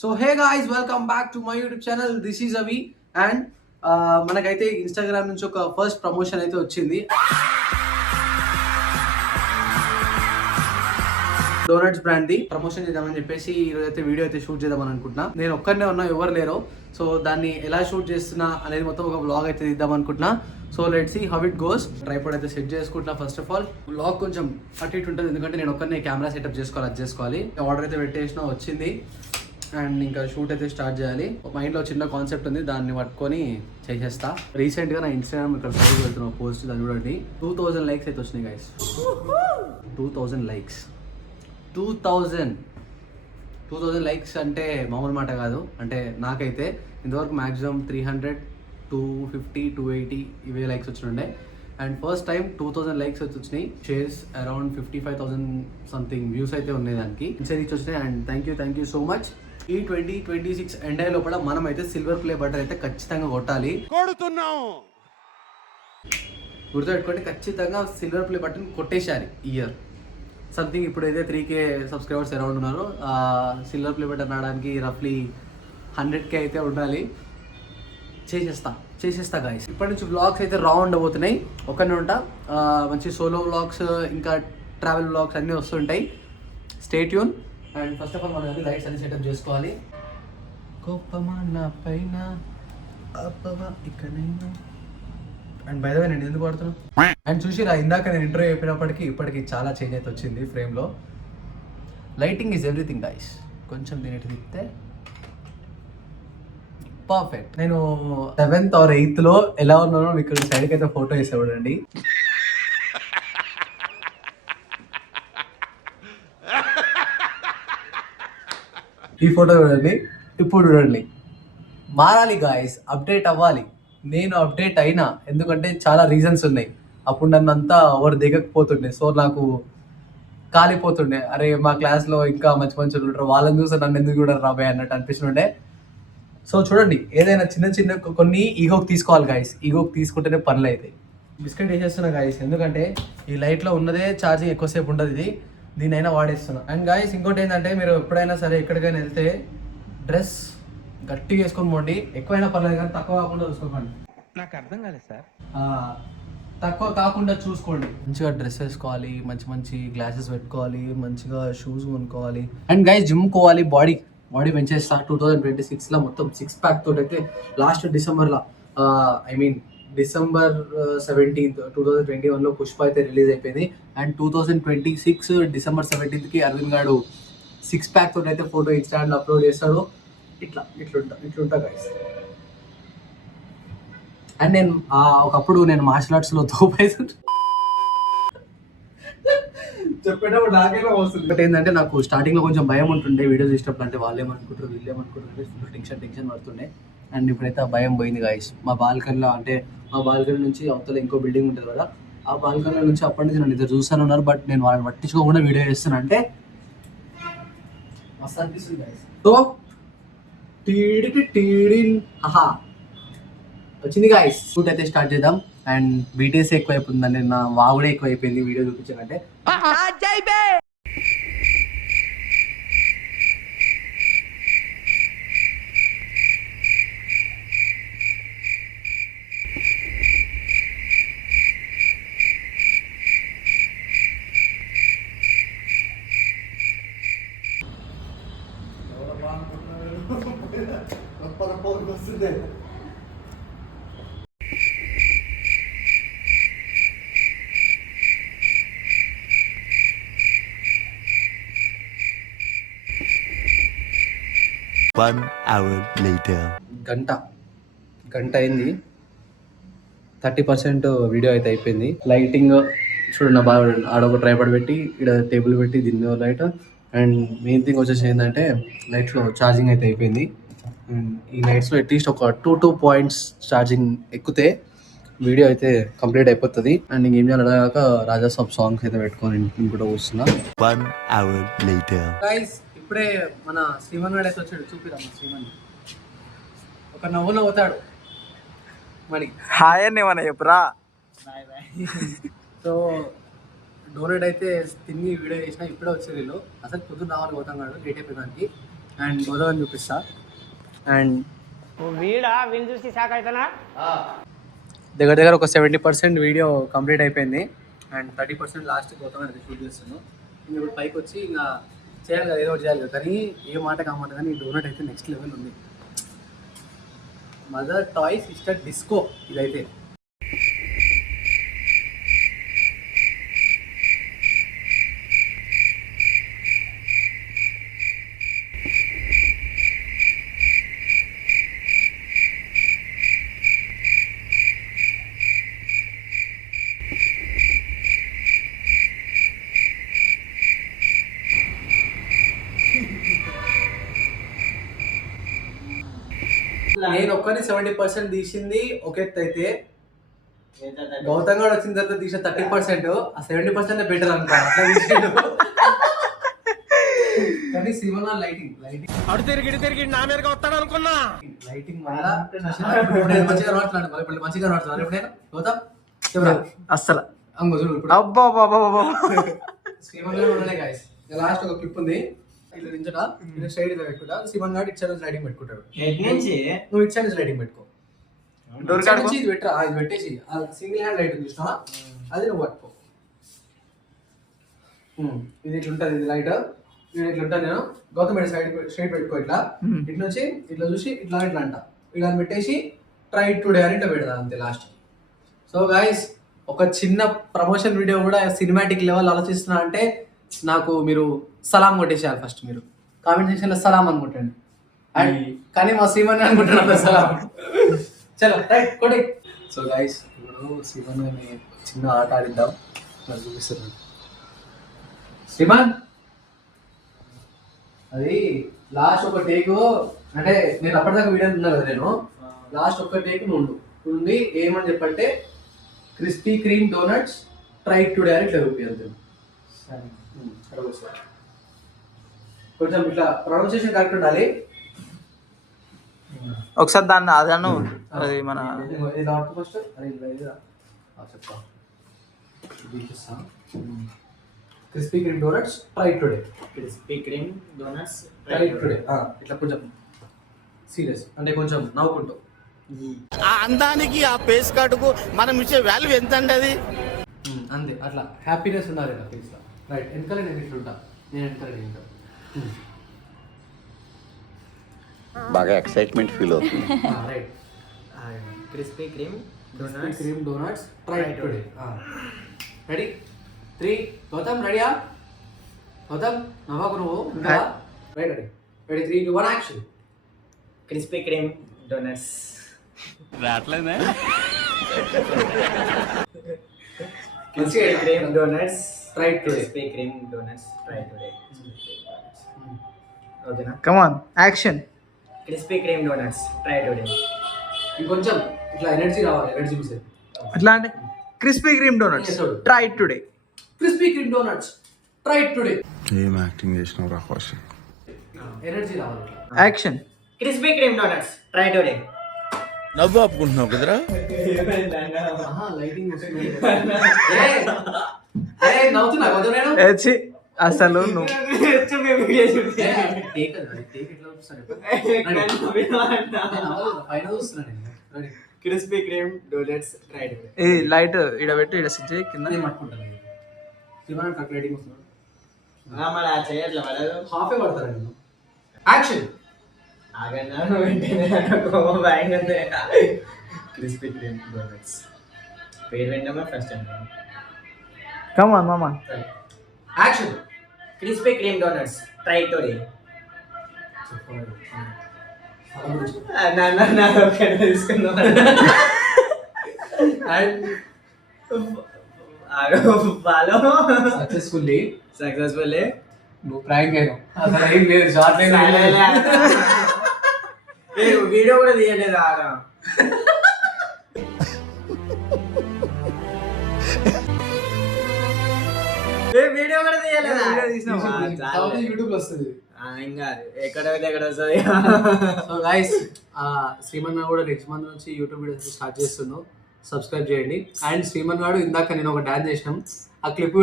So hey guys, welcome back to my YouTube channel. This is అవి and మనకైతే Instagram నుంచి ఒక first promotion అయితే వచ్చింది. డోనట్స్ బ్రాండ్ ది ప్రమోషన్ చేద్దామని చెప్పేసి ఈరోజు అయితే వీడియో అయితే షూట్ చేద్దామని అనుకుంటున్నా. నేను ఒక్కనే ఉన్నా, ఎవరు లేరు. సో దాన్ని ఎలా షూట్ చేస్తున్నా అనేది మొత్తం ఒక వ్లాగ్ అయితే తీద్దాం అనుకుంటున్నా. So let's see how it goes. Tripod అయితే సెట్ చేసుకుంటున్నా. ఫస్ట్ ఆఫ్ ఆల్ వ్లాగ్ కొంచెం అటు ఇటు ఉంటుంది, ఎందుకంటే నేను ఒక్కనే కెమెరా సెటప్ చేసుకోవాలి. ఆర్డర్ అయితే పెట్టేసిన, వచ్చింది. అండ్ ఇంకా షూట్ అయితే స్టార్ట్ చేయాలి. మైండ్లో చిన్న కాన్సెప్ట్ ఉంది, దాన్ని పట్టుకొని చేసేస్తా. రీసెంట్గా నా ఇన్స్టాగ్రామ్ ఇక్కడ సైడ్ వెళ్తున్నా పోస్ట్, దాన్ని చూడండి. 2000 లైక్స్ అయితే వచ్చినాయి గైస్. 2000 లైక్స్. 2000 లైక్స్ అంటే మామూలు మాట కాదు. అంటే నాకైతే ఇంతవరకు మ్యాక్సిమం 300, 250, 280 ఇవే లైక్స్ వచ్చినుండే. అండ్ ఫస్ట్ టైం 2000 లైక్స్ అయితే వచ్చినాయి. షేర్స్ అరౌండ్ 55,000 సంథింగ్ వ్యూస్ అయితే ఉన్నాయి దానికి. రీచ్ వచ్చినాయి. And thank you so much. ఈ 2026 ఎండ్ అయ్యే లోపల మనం అయితే సిల్వర్ ప్లే బటన్ అయితే ఖచ్చితంగా కొట్టాలి. గుర్తుపెట్టుకోండి, ఖచ్చితంగా సిల్వర్ ప్లే బటన్ కొట్టేశారు ఇయర్ సంథింగ్. ఇప్పుడైతే 3K సబ్స్క్రైబర్స్ అరౌండ్ ఉన్నారు. సిల్వర్ ప్లే బటన్ రావడానికి రఫ్లీ 100K అయితే ఉండాలి. చేసేస్తా గాయస్. ఇప్పటి నుంచి వ్లాగ్స్ అయితే ఉండబోతున్నాయి. ఒక్కనే ఉంటా. మంచి సోలో వ్లాగ్స్, ఇంకా ట్రావెల్ వ్లాగ్స్ అన్నీ వస్తుంటాయి. Stay tune. And first of all మనం అన్ని లైట్స్ అన్ని సెటప్ చేసుకోవాలి. కోపమా నా పైన ఇక్కడైనా. అండ్ బై ద వే నేను ఎందుకు పడుతున్నాను అండ్ చూసిరా, ఇందాక నేను ఇంటర్వ్యూ చెప్పినప్పటికీ ఇప్పటికి చాలా చేంజ్ అయితే వచ్చింది ఫ్రేమ్లో. Lighting is everything guys. కొంచెం దీని తిప్పితే పర్ఫెక్ట్. నేను 7th or 8th లో ఎలా ఉన్నానో మీకు సైడ్కి అయితే ఫోటో వేసేవాడండి. ఈ ఫోటో చూడండి, ఇప్పుడు చూడండి. మారాలి గాయస్, అప్డేట్ అవ్వాలి. నేను అప్డేట్ అయినా, ఎందుకంటే చాలా రీజన్స్ ఉన్నాయి. అప్పుడు నన్ను అంతా ఎవరు దిగకపోతుండే, సో నాకు కాలిపోతుండే. అరే మా క్లాస్లో ఇంకా మంచి మంచి ఉంటారు, వాళ్ళని చూస్తే నన్ను ఎందుకు కూడా రాబోయే అన్నట్టు అనిపిస్తుండే. సో చూడండి, ఏదైనా చిన్న కొన్ని ఈగోకి తీసుకోవాలి గాయస్. ఈగోకి తీసుకుంటేనే పనులు అవుతాయి. బిస్కెట్ వేసేస్తున్నా గాయస్, ఎందుకంటే ఈ లైట్లో ఉన్నదే ఛార్జింగ్ ఎక్కువసేపు ఉండదు. దీనైనా వాడేస్తున్నా. అండ్ గాయస్ ఇంకోటి ఏంటంటే, మీరు ఎప్పుడైనా సరే ఎక్కడికైనా వెళ్తే డ్రెస్ గట్టిగా వేసుకొని పోండి. ఎక్కువైనా పర్లేదు కానీ తక్కువ కాకుండా చూసుకోకండి. నాకు అర్థం కాలేదు సార్. తక్కువ కాకుండా చూసుకోండి. మంచిగా డ్రెస్ వేసుకోవాలి, మంచి గ్లాసెస్ పెట్టుకోవాలి, మంచిగా షూస్ కొనుక్కోవాలి. అండ్ గైస్ జిమ్ కోవాలి. బాడీ పెంచేస్తా. 2026లో మొత్తం 6 ప్యాక్ తోటి అయితే లాస్ట్ డిసెంబర్లో December 17th 2021లో పుష్ప అయితే రిలీజ్ అయిపోయింది. అండ్ 2026 December 17th అరవింద్ గారు 6 ప్యాక్ తోటి అయితే ఫోటో ఇన్స్టాగ్రామ్లో అప్లోడ్ చేస్తాడు. ఇట్లుంటా గైస్. అండ్ నేను ఒకప్పుడు మార్షల్ ఆర్ట్స్లో తోపైతుంది చెప్పేటప్పుడు నాకేలా వస్తుంది. బట్ ఏంటంటే నాకు స్టార్టింగ్లో కొంచెం భయం ఉంటుండే వీడియోస్ ఇష్టప్పుడు. అంటే వీళ్ళేమనుకుంటారు ఫుల్ టెన్షన్ పడుతుండే. అండ్ ఇప్పుడైతే ఆ భయం పోయింది గాయస్. మా బాల్కనీ నుంచి అవతల ఇంకో బిల్డింగ్ ఉంటుంది కదా, ఆ బాల్కనీ నుంచి అప్పటి నుంచి నన్ను ఇద్దరు చూస్తానున్నారు. బట్ నేను వాళ్ళని పట్టించుకోకుండా వీడియో చేస్తున్నా అంటే మస్తు అనిపిస్తుంది గాయస్. సో వచ్చింది గాయస్. షూట్ అయితే స్టార్ట్ చేద్దాం. అండ్ బీటీఎస్ ఎక్కువైపోతుందండి, నా వాగుడే ఎక్కువైపోయింది వీడియో చూపించాలంటే. వస్తుంది. గంట అయింది. 30% వీడియో అయితే అయిపోయింది. లైటింగ్ చూడండి బాగా. ఆడొక ట్రైపాడ్ పెట్టి, ఇక్కడ టేబుల్ పెట్టి, దీని మీద లైట్. అండ్ మెయిన్ థింగ్ వచ్చేసి ఏంటంటే, లైట్స్లో ఛార్జింగ్ అయితే అయిపోయింది. అండ్ ఈ లైట్స్లో అట్లీస్ట్ ఒక 2 పాయింట్స్ ఛార్జింగ్ ఎక్కితే వీడియో అయితే కంప్లీట్ అయిపోతుంది. అండ్ ఇంకేం చేయాలి అడగాక రాజా సాబ్ సాంగ్స్ అయితే పెట్టుకొని ఇంట్లో కూర్చున్నా. ఇప్పుడే మన శ్రీమన్ గారు అయితే వచ్చాడు. చూపిరా శ్రీమన్. ఒక నవ్వుతాడు మరి. హాయ్ అని ఏమన్నా చెప్పురా. సో డోనట్ అయితే తిని వీడియో చేసినా ఇప్పుడే వచ్చారు వీళ్ళు. అసలు పొద్దున్న రావాలి పోతాం కాదు, లేట్ అయిపోయిందానికి. అండ్ గోదావరి చూపిస్తా. అండ్ దగ్గర దగ్గర ఒక 70% వీడియో కంప్లీట్ అయిపోయింది. అండ్ 30% లాస్ట్ గౌతమ్ షూట్ చేస్తున్నాను. ఇంకా ఇప్పుడు పైకి వచ్చి ఇంకా చేయాలి కదా, ఏదో ఒకటి చేయాలి కదా. కానీ ఏ మాట కామాట కానీ ఈ డోనట్ అయితే నెక్స్ట్ లెవెల్ ఉంది. మదర్ టాయ్ సిస్టర్ డిస్కో ఇదైతే. నేను ఒక్కని 70% తీసింది ఒక ఎత్తు అయితే, గౌతమ్ గారు వచ్చిన తర్వాత తీసిన 30% ఆ 70% బెటర్ అనుకో, అట్లా తీసాడు. కానీ సినిమా లైటింగ్ నా మీదగా వస్తాడు అనుకున్నా. లైటింగ్ వల్ల మంచిగా రావట్లేదు. ఇప్పుడు మంచిగా రావట్లేదు ఎప్పుడైనా గౌతమ్ చెప్పరా అస్సలు అంగో చూడు ఇప్పుడు అబ్బా బాబా శ్రీమన్ గారు ఉండలే గాయస్. లాస్ట్ ఒక క్లిప్ ఉంది, ఇట్లా నించట ఇట్లా సైడ్ ఇలా పెట్టుకుంటా. శ్రీమన్ గారు ఇటు సైడ్ లైటింగ్ పెట్టుకుంటాడు, నువ్వు ఇటు సైడ్ లైటింగ్ పెట్టుకో. ఇది పెట్టరా, ఇది పెట్టేసి సింగిల్ హ్యాండ్ లైట్ చూసినా అది నువ్వు పట్టుకో. ఇది ఇట్లా ఉంటుంది, ఇది లైట్ ఇది ఇట్లా ఉంటాను నేను. గౌతమ్ సైడ్ స్ట్రైట్ పెట్టుకో. ఇట్లా ఇటు నుంచి ఇట్లా చూసి ఇట్లా ఇట్లా అంట ఇలా పెట్టేసి ట్రై టుడే అని ఇట్లా పెడతా అంతే లాస్ట్. సో గాయస్ ఒక చిన్న ప్రమోషన్ వీడియో కూడా సినిమాటిక్ లెవెల్ ఆలోచిస్తున్నా అంటే నాకు మీరు సలాం కొట్టేసేయాలి. ఫస్ట్ మీరు కామెంట్ సెక్షన్లో సలాం అనుకుంటండి. అండ్ కానీ మా శ్రీమన్ అనుకుంటున్నాను సలాం. చలో రైట్ కొట్టి. సో గాయస్ ఇప్పుడు శ్రీమన్ చిన్న ఆట ఆడిద్దాం, నాకు చూపిస్తున్నాను. శ్రీమన్ అది లాస్ట్ ఒక టేకు అంటే నేను అప్పటిదాకా వీడియో ఉన్నా కదా, నేను లాస్ట్ ఒక్క టేక్ నుండి ఏమని చెప్పంటే crispy Kreme doughnuts try today అని ఇట్లా చూపించాలి. కొంచెం ఇట్లా ప్రొనౌన్సియేషన్ కరెక్ట్ ఉండాలి. ఒకసారి దాన్ని అదను అది మన ఫస్ట్ చెప్తా. Crispy Kreme doughnuts try today. Krispy Kreme doughnuts try today ఇట్లా కొంచెం సీరియస్ అంటే కొంచెం నవ్వుకుంటూ. ఆ అందానికి ఆ పేస్ కార్డుకు మనం ఇచ్చే వాల్యూ ఎంత అండి అది? అంతే అట్లా హ్యాపీనెస్ ఉండాలి నా ఫేస్లో. రైట్ వెనకాల నేను ఇట్లా ఉంటా, నేను వెనకాల నేను ఉంటా. బాగా ఎక్సైట్మెంట్ ఫీల్ అవుతుంది. Right Krispy Kreme doughnuts Kreme doughnuts try today. Ready 3 Gautam రెడీయా? గౌతమ్ నవ్వకు నువ్వు ఉంటావా? Right ready ready 3 2 1 action. Krispy Kreme doughnuts రాట్లేదే Krispy Kreme doughnuts try today. Krispy Kreme doughnuts try today. ఓకేనా? Come on action. Krispy Kreme doughnuts try today. ఇంకొంచెం ఇట్లా energy రావాలి, energy చూసే ఎట్లా అంటే Krispy Kreme doughnuts try today. Krispy Kreme doughnuts try today. ఏం acting చేసినావు రా కౌశిక్? ఎనర్జీ రావాలి. Action. Krispy Kreme doughnuts try today. నవ్వు ఆపుకుంటున్నావు కదరా? లైటింగ్ నవ్వుతున్నా గౌతమ్ నేను ఏచి అసలు నువ్వు crispy Kreme doughnuts try today. ఈ లైట్ ఇడ పెట్టి ఇడ సిట్ చేయి కింద. మరి ఆ చేయట్లే పడదు. హాఫే పడతారండి. యాక్షన్. ఆగన్నా వెంటనే బ్యాంగ్ అంతే. క్రిస్పీ క్రీమ్ డోనట్స్ పేరు విన్నామా ఫస్ట్ టైం. కమ్ ఆన్ మామా. Action. Krispy Kreme doughnuts try today. తీసుకుందాం. అండ్ ఫాలో సక్సెస్ఫుల్లీ నువ్వు ప్రాంక్ అయినావు. అసలు ఏం లేదు, షార్ట్ వీడియో కూడా తీయలేదు. ఆరా వీడియో కూడా తీయలేదు. యూట్యూబ్ వస్తుంది ఇంకా ఎక్కడైతే ఎక్కడ వస్తుంది. సో గైస్ శ్రీమన్ గారు కూడా నెక్స్ట్ మంత్ నుంచి యూట్యూబ్ వీడియోస్ స్టార్ట్ చేస్తున్నాం, సబ్స్క్రైబ్ చేయండి. అండ్ శ్రీమన్ గారు ఇందాక నేను ఒక డాన్స్ చేసినాం, ఆ క్లిప్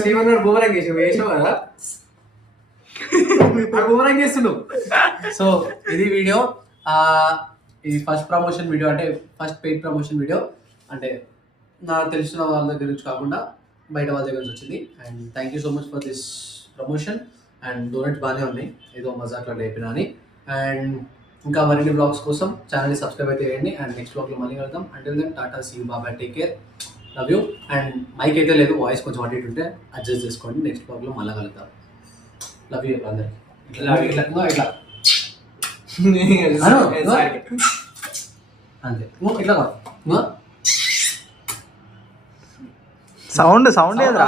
శ్రీమన్ గారు బూమరంగ్ వేసావు కదా బూమరంగ్ చేస్తున్నావు. సో ఇది వీడియో, ఇది ఫస్ట్ ప్రమోషన్ వీడియో, అంటే ఫస్ట్ పెయిడ్ ప్రమోషన్ వీడియో, అంటే నాకు తెలిసిన వాళ్ళ దగ్గర నుంచి కాకుండా బయట వాళ్ళ దగ్గర నుంచి వచ్చింది. And thank you so much for this promotion. And donuts బాగానే ఉన్నాయి, ఏదో మజాక్లో లేపినా అని. అండ్ ఇంకా మరిన్ని బ్లాగ్స్ కోసం ఛానల్ని సబ్స్క్రైబ్ అయితే చేయండి. అండ్ నెక్స్ట్ బ్లాగ్లో మళ్ళీ వెళ్తాం. Until then tata, see you, bye bye, take care, love you. And mike అయితే లేదు, వాయిస్ కొంచెం అటు ఇటు ఉంటే అడ్జస్ట్ చేసుకోండి. నెక్స్ట్ బ్లాగ్లో మళ్ళీ కలుద్దాం. లవ్ యూ అందరికి. ఇట్లా ఇట్లా అంతే, ఇట్లా సౌండ్ ఏదిరా?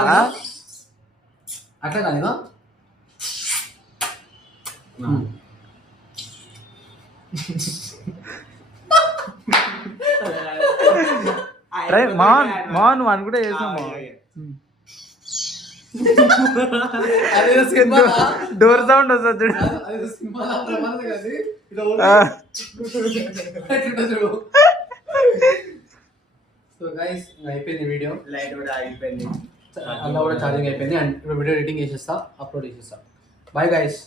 అట్లా కాదు. ట్రై మాన్ వన్ కూడా చేసాం. డోర్ సౌండ్ వస్తుంది చూడు. సో గైస్ అయిపోయింది వీడియో, లైట్ కూడా అయిపోయింది, అలా కూడా ఛార్జింగ్ అయిపోయింది. అండ్ ఇప్పుడు వీడియో ఎడిటింగ్ చేసేస్తా, అప్లోడ్ చేసేస్తా. Bye guys.